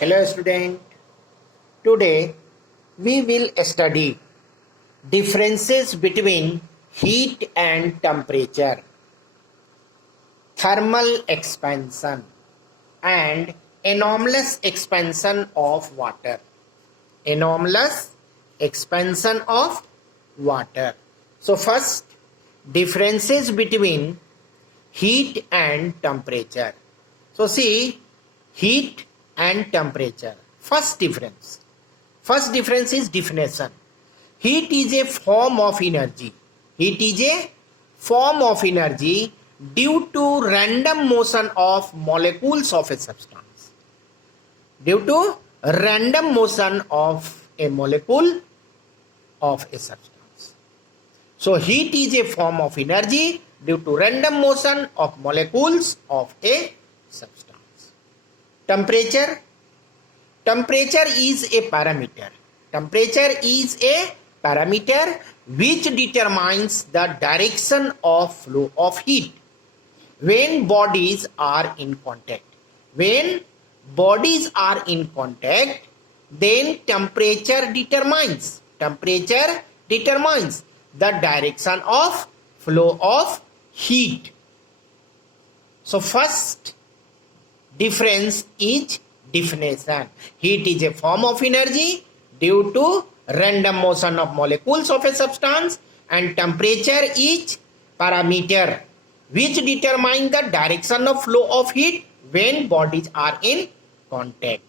Hello student. Today we will study differences between heat and temperature, thermal expansion and anomalous expansion of water. Anomalous expansion of water. So first, differences between heat and temperature. So see, heat and temperature. First difference is definition. Heat is a form of energy. Heat is a form of energy due to random motion of molecules of a substance. Due to random motion of a molecule of a substance. So heat is a form of energy due to random motion of molecules of a substance. Temperature is a parameter. Temperature is a parameter which determines the direction of flow of heat when bodies are in contact. When bodies are in contact, then temperature determines the direction of flow of heat. So first difference is definition. Heat is a form of energy due to random motion of molecules of a substance, and temperature is parameter which determine the direction of flow of heat when bodies are in contact.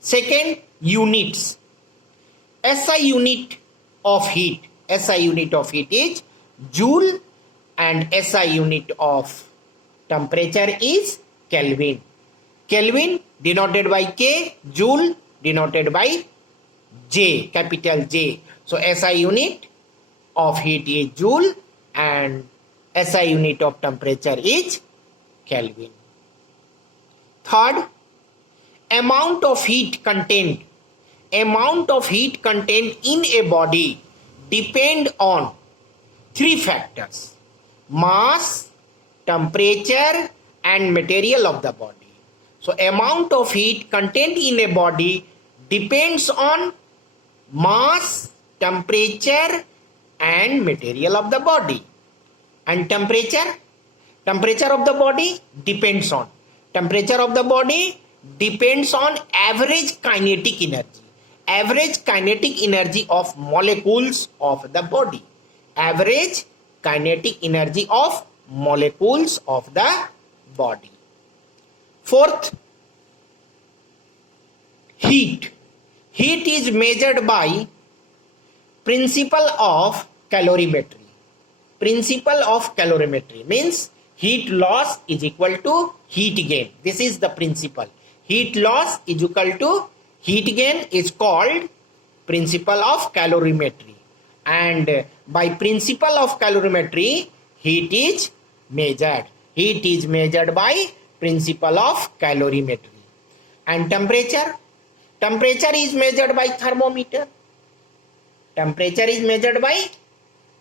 Second, units. SI unit of heat. SI unit of heat is joule and SI unit of temperature is Kelvin. Kelvin denoted by K, joule denoted by J, capital J. So SI unit of heat is joule and SI unit of temperature is Kelvin. Third, amount of heat contained. Amount of heat contained in a body depend on three factors: mass, temperature and material of the body. So amount of heat contained in a body depends on mass, temperature and material of the body. And temperature of the body depends on average kinetic energy. Average kinetic energy of molecules of the body. Average kinetic energy of molecules of the body. Fourth, heat. Heat is measured by principle of calorimetry. Principle of calorimetry means heat loss is equal to heat gain. This is the principle. Heat loss is equal to heat gain is called principle of calorimetry. And by principle of calorimetry, heat is measured. Heat is measured by principle of calorimetry. And temperature is measured by thermometer. Temperature is measured by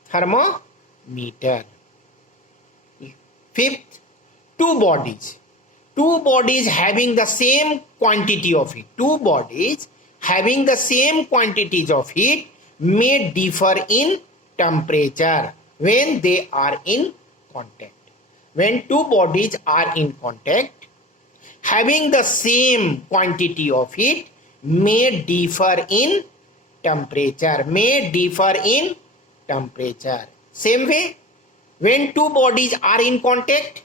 thermometer. Fifth, two bodies having the same quantity of heat. Two bodies having the same quantities of heat may differ in temperature when they are in contact. When two bodies are in contact, having the same quantity of heat may differ in temperature. Same way, when two bodies are in contact,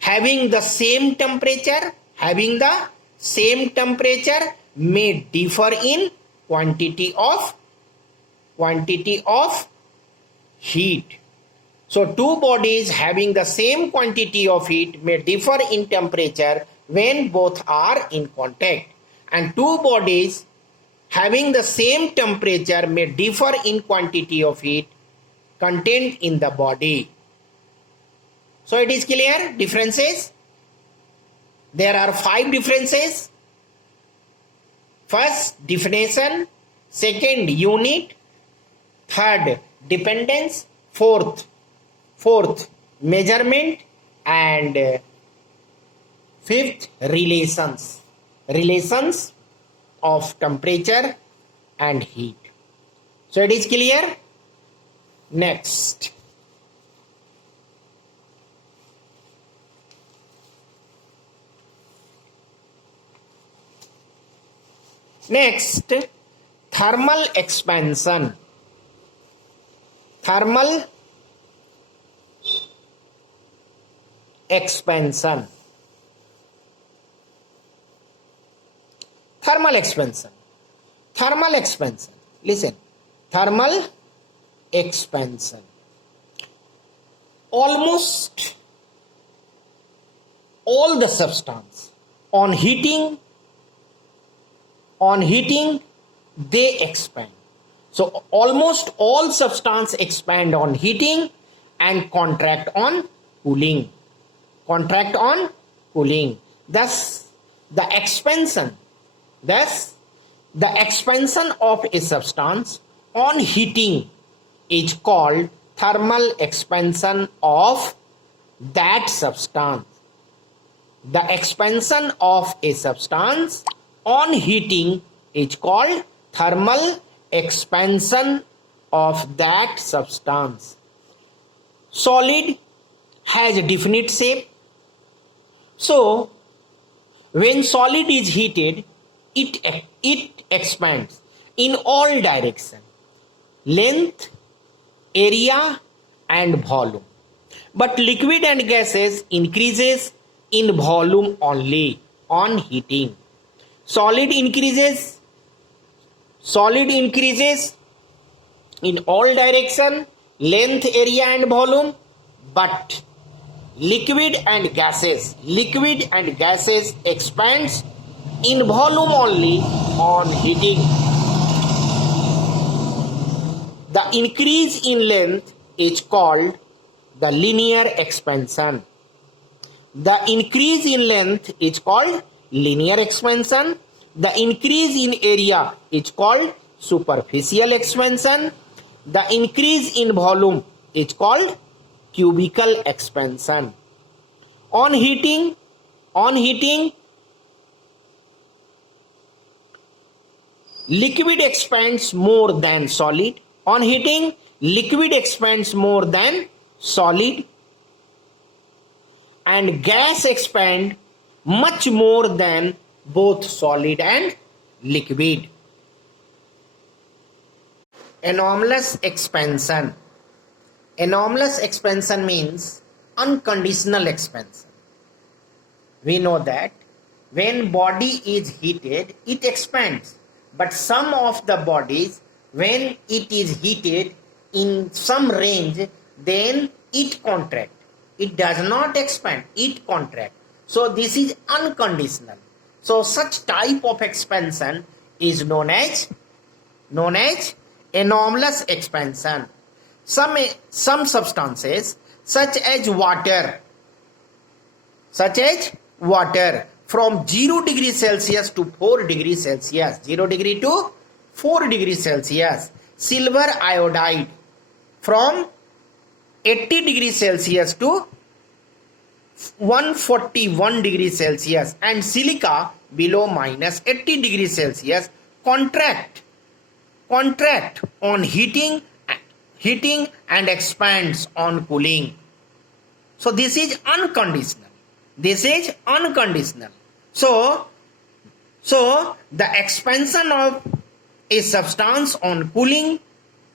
having the same temperature may differ in quantity of heat. So two bodies having the same quantity of heat may differ in temperature when both are in contact. And two bodies having the same temperature may differ in quantity of heat contained in the body. So it is clear? Differences. There are 5 differences. First, definition. Second, unit. Third, dependence. Fourth, measurement. And fifth, relations. relations of temperature and heat. So it is clear? Next. Next, thermal expansion. Thermal expansion. Thermal expansion. Thermal expansion. Listen. Thermal expansion. Almost all the substance on heating they expand. So almost all substance expand on heating and contract on cooling. Contract on cooling. Thus the expansion of a substance on heating is called thermal expansion of that substance. The expansion of a substance on heating is called thermal expansion of that substance. Solid has a definite shape. So when solid is heated, it expands in all directions, length, area and volume. But liquid and gases increases in volume only on heating. Solid increases in all direction, length, area and volume, but liquid and gases expands in volume only on heating. The increase in length is called the linear expansion. The increase in length is called linear expansion. The increase in area is called superficial expansion. The increase in volume is called cubical expansion. On heating, liquid expands more than solid. On heating, liquid expands more than solid, and gas expand much more than both solid and liquid. Anomalous expansion. Anomalous expansion means unconditional expansion. We know that when body is heated, it expands. But some of the bodies, when it is heated in some range, then it contracts. It does not expand, it contracts. So this is unconditional. So such type of expansion is known as anomalous expansion. Some substances such as water from 0 degrees Celsius to 4 degrees Celsius, 0 degree to 4 degrees Celsius, silver iodide from 80 degrees Celsius to 141 degrees Celsius, and silica below minus 80 degrees Celsius contract on heating and expands on cooling. So this is unconditional. So the expansion of a substance on cooling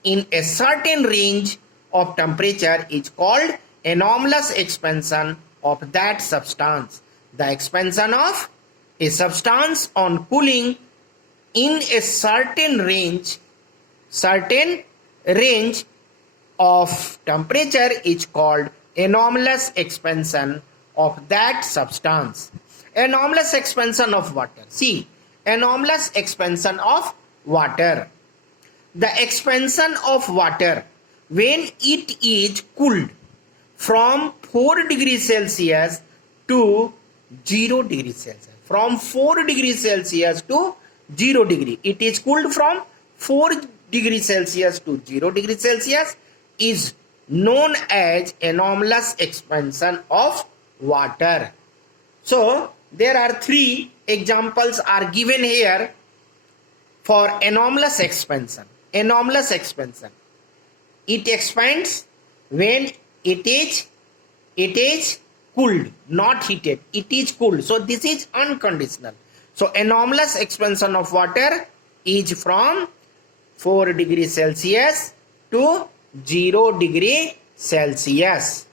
in a certain range of temperature is called anomalous expansion of that substance. The expansion of a substance on cooling in a certain range of temperature is called anomalous expansion of that substance. Anomalous expansion of water. See, anomalous expansion of water. The expansion of water when it is cooled from 4 degrees Celsius to 0 degrees Celsius. From 4 degrees Celsius to 0 degree. It is cooled from 4 degrees Celsius to 0 degrees Celsius is known as anomalous expansion of water. So There are three examples are given here for anomalous expansion. Anomalous expansion. It expands when it is cooled, not heated. It is cooled. So this is unconditional. So anomalous expansion of water is from 4 degrees Celsius to 0 degree Celsius.